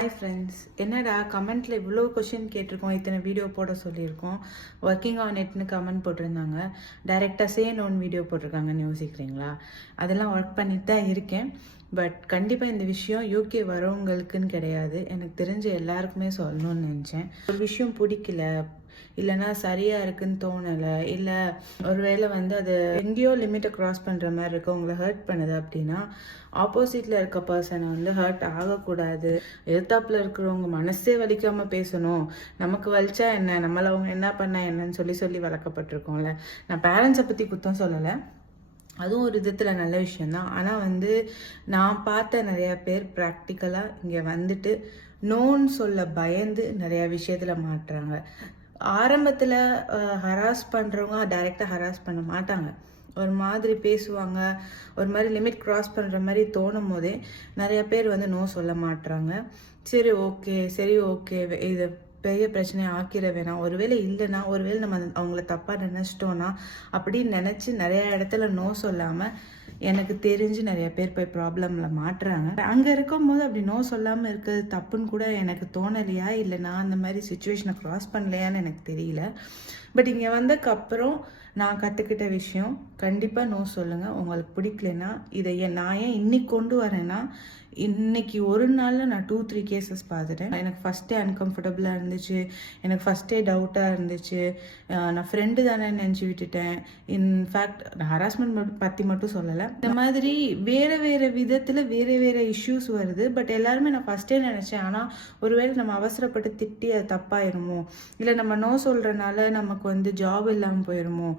Hi friends, என்னடா கமெண்ட்டில் இவ்வளோ கொஷின் கேட்டிருக்கோம், இத்தனை வீடியோ போட சொல்லியிருக்கோம், ஒர்க்கிங் ஆன் இட்னு கமெண்ட் போட்டிருந்தாங்க, டைரெக்டாக சே நோன் வீடியோ போட்டிருக்காங்கன்னு யோசிக்கிறீங்களா? அதெல்லாம் ஒர்க் பண்ணிட்டு தான் இருக்கேன். பட் கண்டிப்பாக இந்த விஷயம் யூகே வரவங்களுக்குன்னு கிடையாது, எனக்கு தெரிஞ்ச எல்லாருக்குமே சொல்லணும்னு நினச்சேன். ஒரு விஷயம் பிடிக்கல, இல்லைனா சரியாக இருக்குன்னு தோணலை, இல்லை ஒருவேளை அது எங்கேயோ லிமிட்டை க்ராஸ் பண்ணுற மாதிரி இருக்கு, உங்களை ஹர்ட் பண்ணுது அப்படின்னா ஆப்போசிட்டில் இருக்க பர்சனை ஹர்ட் ஆகக்கூடாது. எதிர்த்தாப்பில் இருக்கிறவங்க மனசே வலிக்காமல் பேசணும். நமக்கு வலிச்சா என்ன, நம்மளை அவங்க என்ன பண்ண என்னன்னு சொல்லி வளர்க்கப்பட்டிருக்கோம்ல. நான் பேரண்ட்ஸை பற்றி குத்தம் சொல்லலை, அதுவும் ஒரு விதத்தில் நல்ல விஷயந்தான். ஆனால் நான் பார்த்த நிறையா பேர் ப்ராக்டிக்கலாக இங்கே வந்துட்டு நோன்னு சொல்ல பயந்து நிறையா விஷயத்தில் மாட்டுறாங்க. ஆரம்பத்தில் ஹராஸ் பண்ணுறவங்க டைரெக்டாக ஹராஸ் பண்ண மாட்டாங்க, ஒரு மாதிரி பேசுவாங்க, ஒரு மாதிரி லிமிட் க்ராஸ் பண்ணுற மாதிரி தோணும் போதே நிறைய பேர் நோ சொல்ல மாட்டுறாங்க. சரி ஓகே இது பெரிய பிரச்சனையை ஆக்கிட வேணாம், ஒருவேளை இல்லைன்னா, ஒருவேளை நம்ம அவங்கள தப்பாக நினச்சிட்டோன்னா அப்படின்னு நினச்சி நிறையா இடத்துல நோ சொல்லாமல் எனக்கு தெரிஞ்சு நிறைய பேர் போய் ப்ராப்ளமில் மாட்டுறாங்க. அங்கே இருக்கும்போது அப்படி நோ சொல்லாமல் இருக்கிறது தப்புன்னு கூட எனக்கு தோணலையா, இல்லை நான் அந்த மாதிரி சுச்சுவேஷனை க்ராஸ் பண்ணலையான்னு எனக்கு தெரியல. பட் இங்கே வந்ததுக்கப்புறம் நான் கற்றுக்கிட்ட விஷயம், கண்டிப்பாக நோ சொல்லுங்கள். உங்களுக்கு பிடிக்கலன்னா இதை நான் ஏன் இன்னைக்கு கொண்டு வரேன்னா, இன்னைக்கு ஒரு நாளில் நான் 2-3 கேசஸ் பார்த்துட்டேன். எனக்கு ஃபஸ்ட்டே அன்கம்ஃபர்டபுளாக இருந்துச்சு, எனக்கு ஃபஸ்ட்டே டவுட்டாக இருந்துச்சு, நான் ஃப்ரெண்டு தானே நினச்சி விட்டுட்டேன். இன்ஃபேக்ட் நான் ஹராஸ்மெண்ட் பற்றி மட்டும் சொல்லலை, இந்த மாதிரி வேறு விதத்தில் வேறு இஷ்யூஸ் வருது. பட் எல்லாருமே நான் ஃபஸ்ட்டே நினச்சேன், ஆனால் ஒருவேளை நம்ம அவசரப்பட்டு திட்டி அது தப்பாயிருமோ, இல்லை நம்ம நோ சொல்கிறனால நமக்கு ஜாப் இல்லாமல் போயிடுமோ,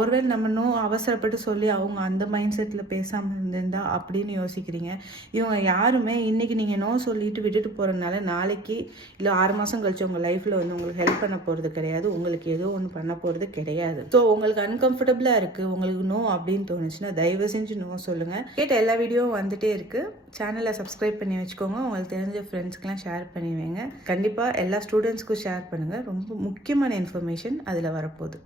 ஒருவேளை நம்ம நோ அவசரப்பட்டு சொல்லி அவங்க அந்த மைண்ட் செட்டில் பேசாமல் இருந்திருந்தா அப்படின்னு யோசிக்கிறீங்க. இவங்க யாருமே இன்னைக்கு நீங்கள் நோ சொல்லிட்டு விட்டுட்டு போகிறதுனால நாளைக்கு இல்லை 6 மாதம் கழிச்சு உங்கள் லைஃப்பில் உங்களுக்கு ஹெல்ப் பண்ண போகிறது கிடையாது, உங்களுக்கு ஏதோ ஒன்று பண்ண போகிறது கிடையாது. ஸோ உங்களுக்கு அன்கம்ஃபர்டபுளாக இருக்குது, உங்களுக்கு நோ அப்படின்னு தோணுச்சுன்னா தயவு செஞ்சு நோ சொல்லுங்கள். கேட்ட எல்லா வீடியோவும் வந்துட்டே இருக்குது, சேனலை சப்ஸ்கிரைப் பண்ணி வச்சுக்கோங்க, உங்களுக்கு தெரிஞ்ச ஃப்ரெண்ட்ஸ்க்கெலாம் ஷேர் பண்ணி வைங்க. கண்டிப்பாக எல்லா ஸ்டூடெண்ட்ஸ்க்கும் ஷேர் பண்ணுங்கள், ரொம்ப முக்கியமான இன்ஃபர்மேஷன் அதில் வரப்போகுது.